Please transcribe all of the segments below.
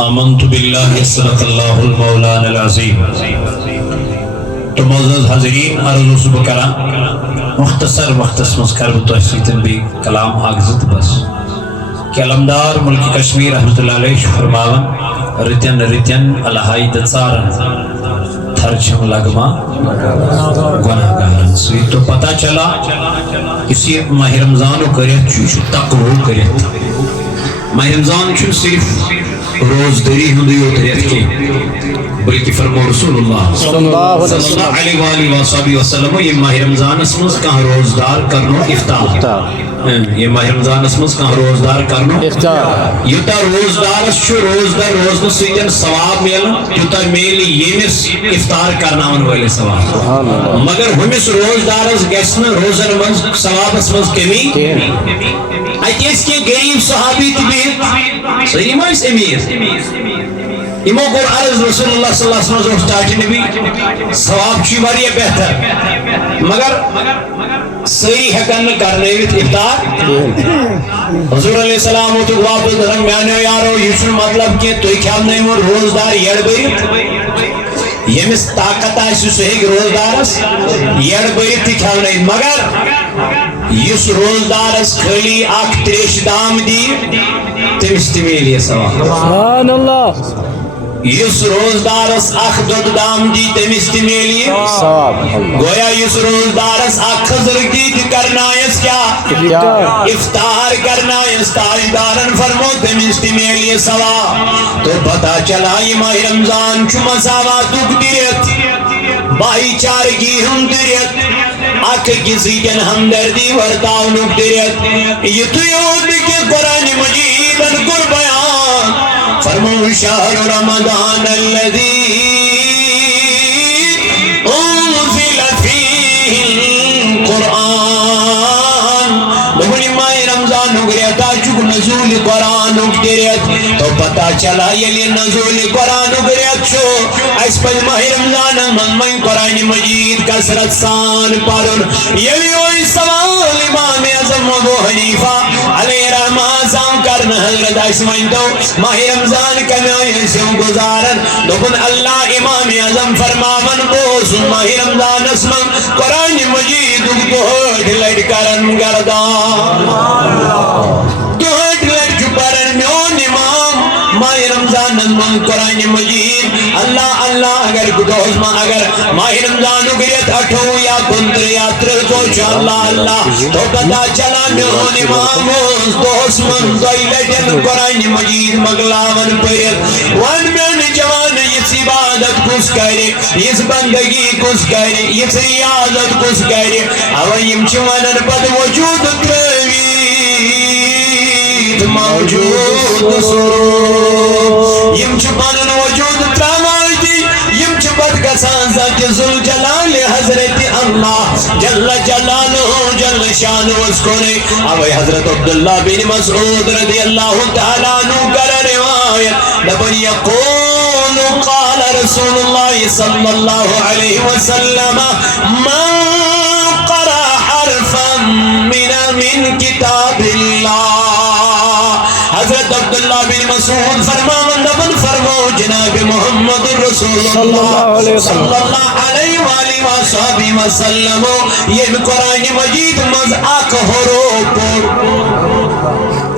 آمنت باللہ صدق اللہ المولانا العظیم. تو معزز حاضرین عرض صبح کرا مختصر وقتس مز کر بہ تہ سۭتۍ بیٚیہِ کلام اکھ زٕ تہٕ بس کہ علمدار ملک کشمیر رحمۃ اللہ علیہ چھُ فرماوان رتین رتین الہائی دژارن تھر چھم لگما گناہ گارن سۭتۍ. تو پتہ چلا اس یہ ماہ رمضان کرت یہ تقوی کرت. ماہ رمضان چھُنہٕ صرف روزداری ہندی یوت رٮ۪تھ کینٛہہ بلکہ فرمو رسول اللہ صلی اللہ علیہ وآلہ وسلم یہ ماہ رمضانس مز کانٛہہ روزدار کرنو افطار. یہ ماہ رمضانس مز کانٛہہ روزدار کرنو افطار. یوتاہ روزدارس چھُ روزدار روزنہٕ سۭتۍ ثواب میلان تیوتاہ میلہِ ییٚمِس افطار کرناون وٲلِس ثواب. مگر ہُمِس روزدارس گژھِ نہٕ روزن منٛز ثوابس منٛز کمی. اتہِ ٲسۍ کینٛہہ غریٖب صحابی تہِ بِہِتھ سٲری ما ٲسۍ أمیٖر یمو کوٚر عرض رسول اللہ صلی اللہ علیہ وسلم اوس ٹاٹہِ نبی ثواب چھُ واریاہ بہتر مگر سٲری ہٮ۪کن نہٕ کرنٲوِتھ افطار. حضور علیہ السلام اوس واپس گژھان میانیو یارو یہِ چھُنہٕ مطلب کینٛہہ تُہۍ کھٮ۪ونٲیوٕ روزدار یڑ بٔرِتھ ییٚمِس طاقت آسہِ سُہ ہیٚکہِ روزدارس یڑ بٔرِتھ تہِ کھٮ۪ونٲیِتھ مگر یُس روزدارس خٲلی اکھ تریشہِ دام دی تٔمِس تہِ میلہِ ثواب. سبحان اللہ. یُس روزدارس اکھ دۄدٕ دام دی تٔمِس تہِ میلہِ ثواب. گویا یُس روزدارس اکھ خٔزٕر دی تہِ کرنایس کیٛاہ افطار کرنایس تاجدارن فرمو تٔمِس تہِ میلہِ ثواب. تو پتہ چلا یہِ ماہ رمضان چھُ مساواتُک تہِ رٮ۪تھ بھائی چارگی ہُنٛد تہِ رٮ۪تھ اکھ أکِس سۭتۍ ہمدردی ورتاونُک تہِ رٮ۪تھ. یِتُے یوت نہٕ کینٛہہ قرآنِ مجیدن کوٚر بیان فرمو شہر رمضان الذی انزل فیہ القرآن. دوٚپُن یہِ ماہ رمضانُک رٮ۪تھ چھُکھ نزول قرآنُک تہِ رٮ۪تھ. تو پتہ چلا ییٚلہِ نزول قرآنُک رٮ۪تھ چھُ اَسہِ پزِ ماہ رمضانس منٛز وۄنۍ قرآنِ مجیٖد کثرت سان پرُن. ییٚلہِ یہوے سوال امام اعظم ابو حنیفہ علیہ رحمہ سان کرنہٕ حضرت اَسہِ ؤنۍتو ماہ رمضان کمہِ آیہِ ٲسِو گُزاران. دوٚپُن اللہ امام اعظم فرماون بہٕ اوسُس ماہ رمضانس منٛز قرآنِ مجیٖدُک دُہٲٹھ لٹہِ کران گردان. دُہٲٹھ لٹہِ چھُ پران میون امام ماہ رمضانس منٛز قرآنِ مجیٖد. اللہ اللہ اگر دۄہس منٛز اگر ماہ رمضانُک رٮ۪تھ 28 یا 29 یا 30 دۄہ چھُ اللہ اللہ. تو پتہ چلا میون امام اوس دۄہس منٛز 2 لٹہِ قرآنِ مجیٖد مۄکلاوان پٔرِتھ. وۄنۍ میانہِ جوانہٕ یِژھ عبادت کُس کرِ یِژھ بندگی کُس کرِ یِژھ ریاضت کُس کرِ. اَوَے یِم چھِ ونان پتہٕ وجوٗد ترٲوِتھ موجوٗد سُروٗد. یِم چھِ پنُن وجوٗد تراوان تہِ یِم چھِ پتہٕ گژھان ذاتِ ذوالجلال حضرت اللہ جل جلالہ جل شانہس کُنٕے. اَوَے حضرت عبداللہ بن مسعود رضی اللہ تعالیٰ عنہ کران روایت دپان یقول قال رسول اللہ صلی اللہ علیہ وسلم من قرأ حرفا من کتاب اللہ. حضرت عبداللہ بن مسعود فرماون دپان فرمو جناب محمد رسول اللہ صلی اللہ علیہ وآلہ وسلم ییٚمہِ قرآنِ مجیٖد منٛز اکھ حروف پوٚر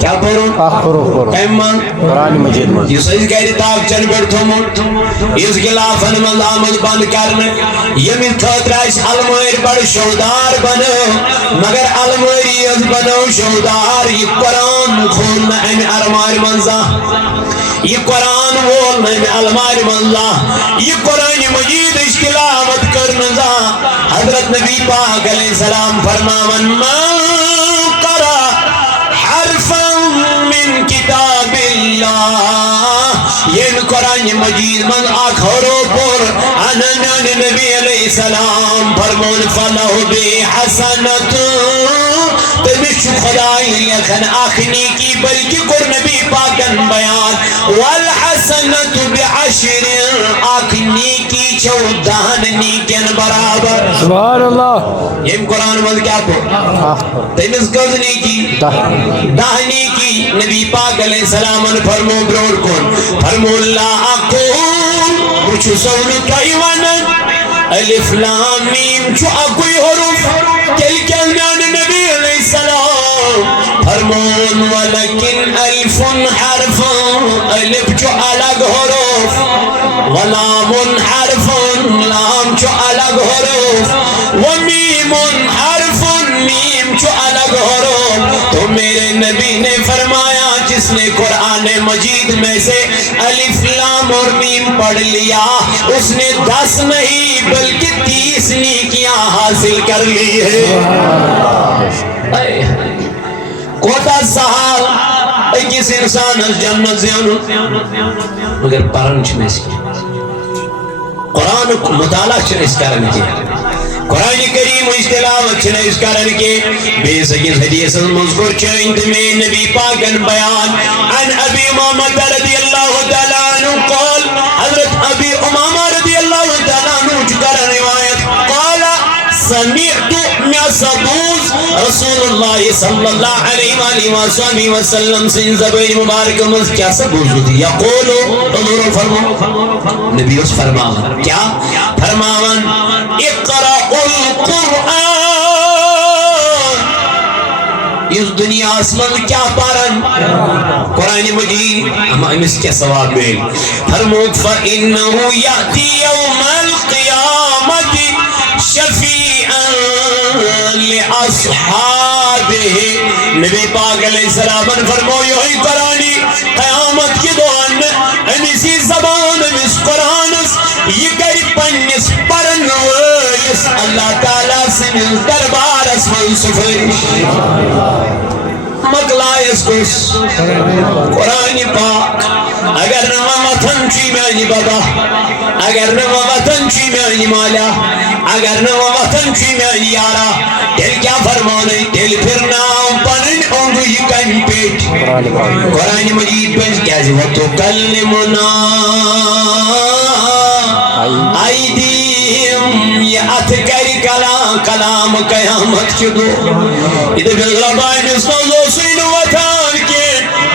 کیٛاہ پوٚرُن کمہِ منٛز قرآنِ مجیٖد منٛز یُس أسۍ گرِ طاقچن پٮ۪ٹھ تھوٚومُت یُس گِلافن منٛز آمٕژ بنٛد کرنہٕ ییٚمہِ خٲطرٕ اَسہِ المٲرۍ بڑٕ شوٗدار بنٲو مگر المٲری یۄس بنٲو شوٗدار یہِ قرآن کھول نہٕ امہِ المارِ منٛز زانٛہہ. یہ قرآن وول نہٕ امہِ المارِ منٛز زانٛہہ. یہ قرآنِ مجیٖدٕچ تِلاوت کٔر نہٕ زانٛہہ. حضرت نبی پاک علیہ السلام فرماون من قرأ حرفا من کتاب اللہ. ییٚمہِ قرآنِ مجیٖد منٛز اکھ حروف پوٚر اَنن میانہِ نبی علیہ السلام فرمون فلہ بہِ حسنتُن. تٔمِس چھُ خۄداے لیکھان اکھ نیکی بلکہ کوٚر نبی پاکن بیان والحسنۃ بعشر. اکھ نیکی چھو 10 نیکین برابر. سبحان اللہ. ییٚمہِ قرآن منٛز کیٛاہ پوٚر تٔمِس کٔژ نیکی 10 نیکی. نبی پاک علیہ السلام فرمو برونٛٹھ کُن فرمو لا اقول بچو سون کائیوانا الف لام میم چو اکوی حروف تل کلمان نبی علیہ السلام فرمون ولکن الف حرف الف چو الگ حروف ولام حرف لام چو الگ حروف ومیم حرف میم چو الگ حروف تو میرے نبی نے فرمایا جس نے قرآن مجید میں سے الف لام اور میم پڑھ لیا اس نے 10 نہیں بلکہ 30 نیکیاں حاصل کر لی ہے. کوتا سہال اکیس انسان اس جنت زیانو مگر پرنچ میں سی قرآن مطالعہ چنس کرن کی قرآن کریم اشتلاوت چنس کرن کی بیس اکیس حدیث مذکر چاہیند میں نبی پاکن بیان عن ابی امامت رضی اللہ تعالیٰ عنہ قال حضرت ابی امامہ رضی اللہ تعالیٰ عنہ چکر روایت قال سمعت معصبوز رسول اللہ صلی اللہ علیہ وآلہ وسلم سے زبین مبارک مز کیا سبوز ہوتی یقولو حضور فرمو نبی اس فرماون کیا فرماون اقرأ القرآن اس دنیا اسمن کیا پارن قرآن مجید اما امس کیا ثواب میں فرموک فَإِنَّهُ يَأْتِي يَوْمَ الْقِيَامَةِ شَفِيعًا لِأَصْحَابِهِ نبی پاک علیہ السلام فرمو یہی قرآنی قیامت کی دعان امیسی زبان امیس قرآنس یہ کری پنیس پرنویس اللہ تعالیٰ سے مل دربار اسمان سفرش مقلائس کس قرآن پاک اگر نما وطن چی میں بابا اگر نما وطن چی میں مالا اگر نما وطن چی میں یارا دل کیا فرمانے دل پھر نام پنن انگو یہ کن پیٹ قرآن مجید پنج کیا جی وَتُكَلِّمُنَا ایدیم یہ اتھکری کلام قیامت کی دو ادھے بلغبائی نسنو سین وطان کے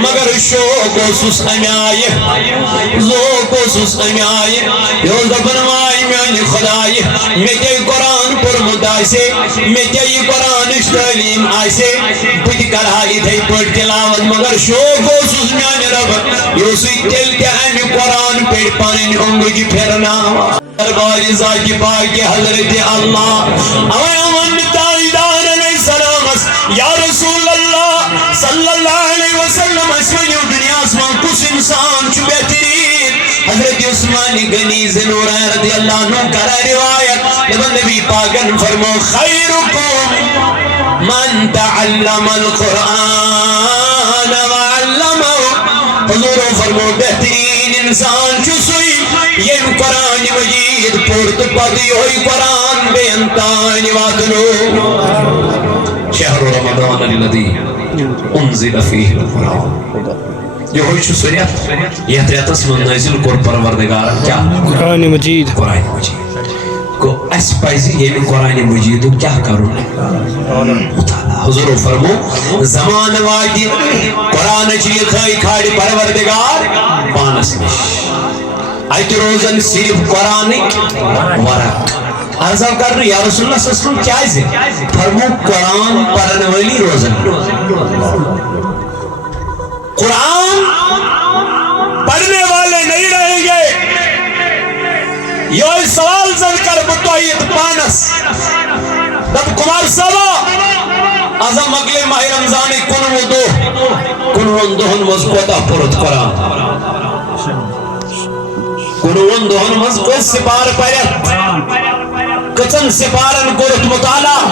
مگر شوق و سس امیائی ذوق و سس امیائی یوز بنوائی میں خدای میں تے قرآن پر مدائسے میں تے قرآن تعلیم آئیسے پت کرائی تھے پر تلاوت مگر شوق و سس میں رب یوسی تل کے امی قرآن پر پانین انگو جی پھرنا دربار ذاتی پاک حضرت اللہ امن تائیدان علیہ السلام یا رسول اللہ صلی اللہ علیہ وسلم اسمانی دنیا اسمان کس انسان چو بہترین حضرت عثمانی غنی زنور رضی اللہ عنہ کرا روایت لبن نبی پاکن فرمو خیرکم من تعلم القرآن وعلمه حضور فرمو بہترین انسان چو سوئی یہ قرآن مجید پورت پاتی ہوئی قرآن بے انتانی واتنو شہر رمضان الذی انزل فیہ القرآن یہ ہوئی چو سوریت یہ تریتس من نازل کور پروردگار کیا قرآن مجید قرآن مجید کو اس پائزی یہ قرآن مجید کیا کرو مطالعہ حضور فرمو زمان واجی قرآن چلی خواہی کھاڑی پروردگار پانس مش آیت روزن صرف قرآنک ورق عرضہ کر رہی یا رسول اللہ صلی اللہ علیہ وسلم کیا ہے فرمو قرآن پڑھنے والی روزن قرآن پڑھنے والے نہیں رہیں گے یہ سوال زن کر بتوئیت پانس دب کمار سبا ازم اگلے ماہ رمضانی کنون دہن مزقوطہ پرت قرآن کنون دہن مزقوط سپار پرت کچن سپارن کرت مطالعہ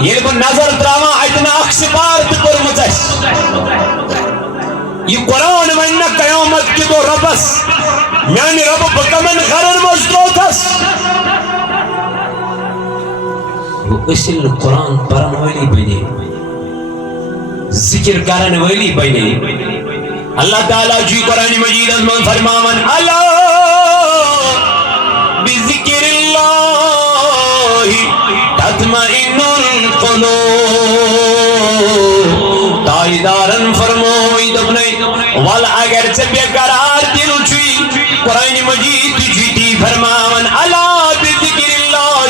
یہ کو نظر دراما اتنا اخ سپار تکر مچس یہ قرآن من قیامت کی دو ربس میانی رب بکمن خرن مزدوتس وہ اسی قرآن پرن والی بنے ذکر کرن والی بنے اللہ تعالیٰ جی قرآن مجید از من فرماون اللہ بذکر اللہ تطمئن القلوب تائیدارن فرموئی دبنے ول اگر ژے بے قرار دل چھُی قرآن مجید چھُی فرماون الا بذکر اللہ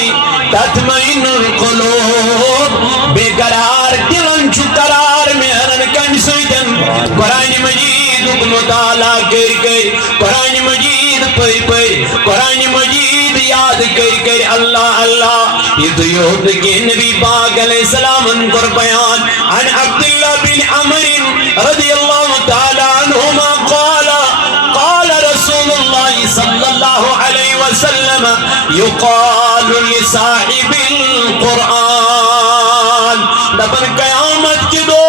تطمئن القلوب بے قرار دلن چھُ قرار میلن کمہِ سۭتۍ قرآن مجید مطالعہ کر قرآن مجید پٔرۍ قرآن مجید یاد کر اللہ اللہ یہ تو یوت کہ نبی پاک علیہ السلام کر بیان عن عبداللہ بن عمر رضی اللہ تعالی عنہما قال رسول اللہ صلی اللہ علیہ وسلم یقال لصاحب القرآن دبن قیامت کی دو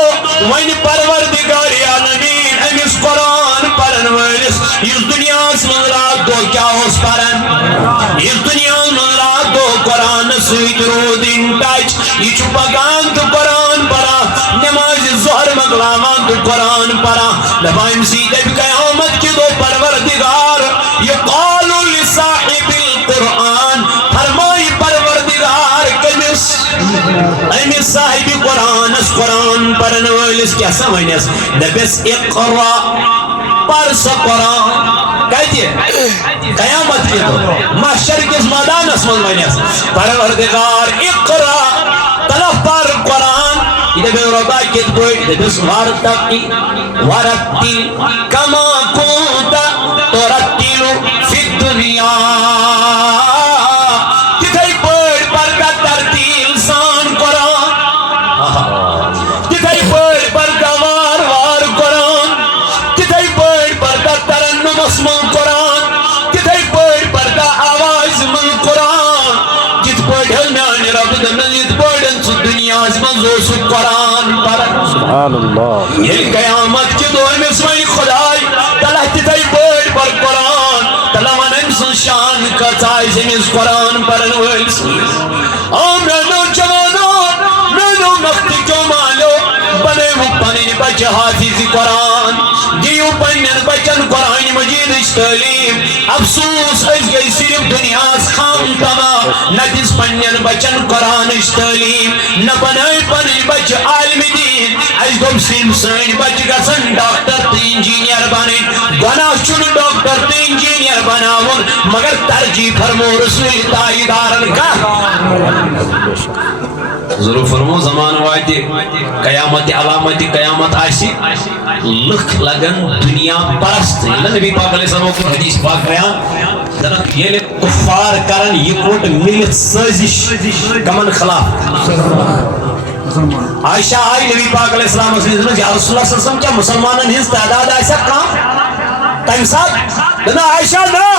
ون پروردگار عالمین امس قرآن پرن ولس اس دنیا من رات دو کیا اس پرن اس دنیا من رات دو قرآن سویت رود ان ٹچ یہ پکان تو قرآن پرا نماز ظہر مقلامان تو قرآن پرا دبائم سیدہ قیامت کی دو پروردگار یقال لصاحب القرآن فرمائی پروردگار کمس امس صاحب قرآن اس قرآن پرن ولس کیا سمجھنس دبس اقرا پر سا قرآن کہتی ہے قیامت کی دو محشر کس میدان اس ونس پروردگار اقرا طلب پر قرآن یہ بے ربا کت کوئی دبس وارتقی ورتل کما کنت ترتل فی الدنیا کتھائی پڑھ پر کا ترتیل سان قرآن کتھائی پڑھ پر کا وار وار قرآن کتھائی پڑھ پر کا ترنم اسمان قرآن کتھائی پڑھ پر کا آواز من قرآن جت پڑھ میں رب دمن جت پڑھ سو دنیا اسمان زو سو قرآن پر سبحان اللہ یہ قیامت کی دو میں سوئی خدای تلہ تتھائی پڑھ پر قرآن تلہ من انسان شان کا چاہی زمین قرآن پر نویلس آمرانو جوانو مینو مختی جو مالو بنے مپنین بچ حافظ قرآن دیو پنین بچن قرآن مجید اس تعلیم افسوس اس گئی صرف دنیا خام تما ندس پنین بچن قرآن اس تعلیم نبنائی پنین بچ عالم دین اس گم سیم سین بچ گسن ڈاکٹر تی انجینئر بنین گناہ چون ڈاکٹر تی انجینئر بناون مگر ترجیح فرمو رسول تائیدارن کا ضرور فرمو زمان وائدی قیامت علامت قیامت آئیسی لکھ لگن دنیا پرست نبی پاک علیہ السلام کو حدیث پاک بیان یہ لئے کفار کرن یہ کوٹ ملت سازش کمن خلاف عائشہ آئی نبی پاک علیہ السلام یا رسول اللہ صلی اللہ علیہ وسلم کیا مسلمانن ہنس تعداد ایسا کام تیم صاحب دنا عائشہ نا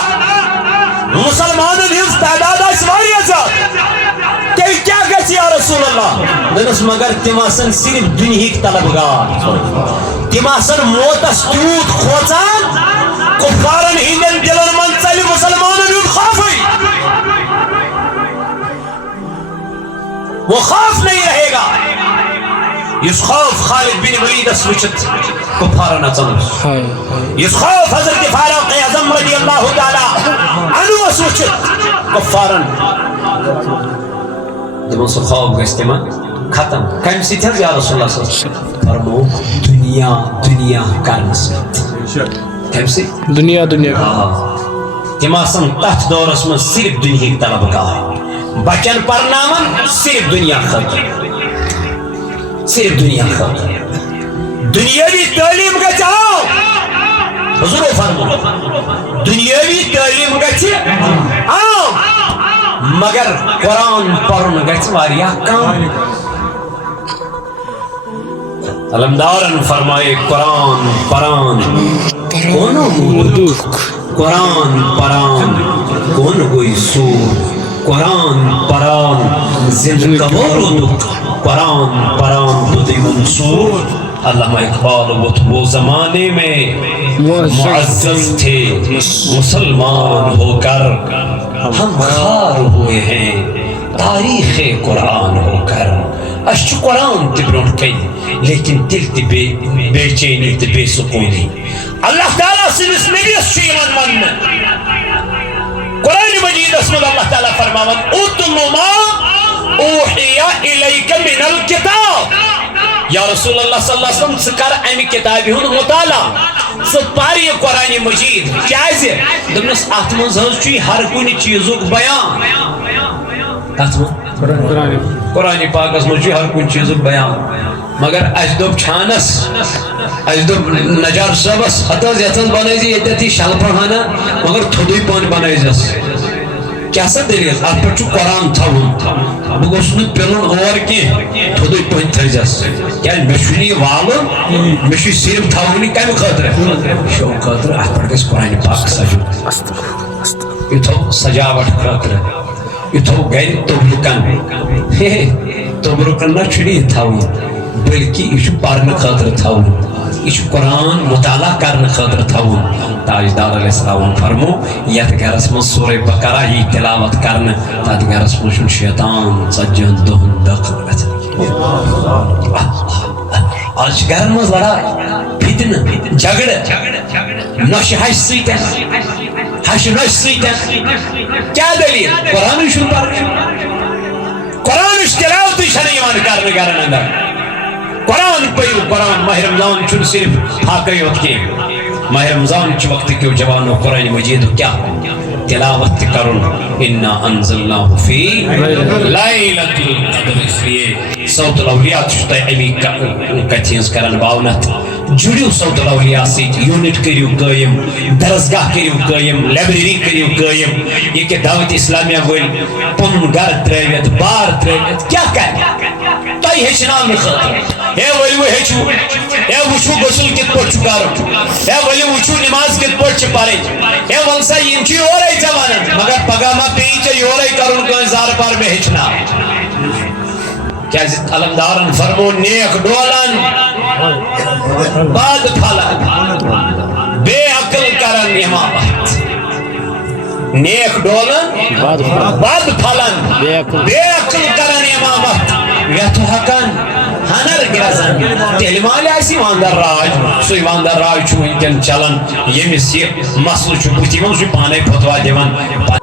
مسلمانن ہنس تعداد ایسا واری ایسا کیا گسی یا رسول اللہ دنس مگر تماسن صرف دنیا کی طلبگار تماسن موتس تیوت خوزان کفارن ہندن دلن من چلی مسلمانن یود خوفی وہ خوف نہیں رہے گا اس خوف خالد بن ولید اسوچت کفارن اچانس اس خوف حضرت فاروق اعظم رضی اللہ تعالی عنہ اسوچت کفارن جب اس خوف گشتے من ختم کم سی تھا یا رسول اللہ صلی اللہ علیہ وسلم فرمو دنیا کرن سیت کم سی دنیا تماسن تحت دورس من صرف دنیا کی طلب گاہ بچن پرنامن صرف دنیا خطر صرف دنیا خطر دنیاوی تعلیم کا چاہو حضور فرمو دنیاوی تعلیم کا چاہو مگر قرآن پرن گچ واریا کام علمدارن فرمائے قرآن پران کونو مردوک قرآن پران کون کوئی سور قرآن پران زندگا مردوک قرآن پران تو دی منصور علامہ اقبال وہ زمانے میں معزز تھے مسلمان ہو کر ہم خار ہوئے ہیں تاریخ قرآن ہو کر اشچ قرآن تبرون کئی لیکن دل تبے بے چینی تبے سکونی اللہ تعالیٰ سے اس نبی اس شیئن من قرآن مجید اسم اللہ تعالیٰ فرماون اتلو ما اوحی الیک من الکتاب یا رسول اللہ صلی اللہ علیہ وسلم ژٕ کر امہِ کتابہِ ہُنٛد مطالعہ ژٕ پر یہِ قرآن مجید کیازِ دوٚپنَس اتھ منٛز حظ چھُ ہر کُنہِ چیٖزُک بیان کتھ منٛز قرآن پاکس منٛز چھُ ہر کُنہِ چیٖزُک بیان مگر اَسہِ دوٚپ چھانس اَسہِ دوٚپ نجار صٲبس ہتھ حظ یتھ حظ بنٲیزِ ییٚتٮ۪تھ یہِ شلفہٕ ہنا مگر تھوٚدُے پہن بنٲیزٮ۪س کیٛاہ سا دٔلیٖل اتھ پٮ۪ٹھ چھُ قرآن تھاوُن بہٕ گوٚژھُس نہٕ پِلُن اور کینٛہہ تھوٚدُے پہن تھٲیزٮ۪س کیٛازِ مےٚ چھُنہٕ یہِ والُن مےٚ چھُ صرف تھاوُن یہِ کمہِ خٲطرٕ شو خٲطرٕ اتھ پٮ۪ٹھ گژھِ قرآن پاک سجُن یہِ تھوٚو سجاوٹ خٲطرٕ یہِ تھوٚو گرِ توبرُکن نہ چھُنہٕ یہِ تھاوُن بلکہ یہ چھُ پرنہٕ خٲطرٕ تھاوُن یہ چھُ قرآن مطالعہ کرنہٕ خٲطرٕ تھاوُن تاجدار علیہ السلام فرمو یتھ گرس منٛز سورے بقرہ یی تلاوت کرنہٕ تتھ گرس منٛز چھُنہٕ شیطان ژتجِہن دۄہن دٲخل گژھان آز چھِ گرن منٛز لڑاے فتنہٕ جھگڑٕ نۄشہِ ہشہِ سۭتۍ ہشہِ نۄشہِ سۭتۍ کیٛاہ دٔلیٖل قرآنٕے چھُنہٕ پرنہٕ قرآنٕچ تلاوتٕے چھنہٕ یِوان کرنہٕ گرن اندر قرآن پٔرِو قرآن ماہ رمضان چھُنہٕ صرف فاقے یوت کینٛہہ ماہ رمضان چہِ وقتہٕ کیو جوانو قرآن مجیدُک کیٛاہ تلاوت تہِ کرُن انا انزلناہ فی لیلۃ القدر اس لیے صوت الاولیاء چھُ تۄہہِ امی کتھِ ہٕنٛز کران باونت جُڑِو صوت الاولیاء سۭتۍ یوٗنٹ کٔرِو قٲیِم درسگاہ کٔرِو قٲیِم لائبریری کٔرِو قٲیِم یہِ کہِ دعوت اسلامیہ وٲلۍ پنُن گرٕ ترٲوِتھ بار ترٲوِتھ کیٛاہ کرِ تۄہہِ ہیٚچھناونہٕ خٲطرٕ ہے ؤلِو ہیٚچھِو ہے وٕچھِو غسل کِتھ پٲٹھۍ چھُ کرُن ہے ؤلِو وٕچھِو نماز کِتھ پٲٹھۍ چھِ پرٕنۍ ہے وَن سا یِم چھِ یورے ژےٚ وَنان مگر پگاہ ما پیٚیی ژےٚ یورے کرُن کٲنٛسہِ زارٕ پار مےٚ ہیٚچھناو کیٛازِ علمدارن فرمو نیک ڈولن بد پھلن بے عقل کرن امامت نیک ڈولن بد پھلن بے عقل کرن امامت یتھ ہکن ہنر گرزن تیٚلہِ مالہِ آسہِ ایٖماندار راج سُہ ایٖماندار راج چھُ وٕنکٮ۪ن چلان ییٚمِس یہِ مسلہٕ چھُ بٕتھِ یِوان سُہ چھُ پانے فتوا دِوان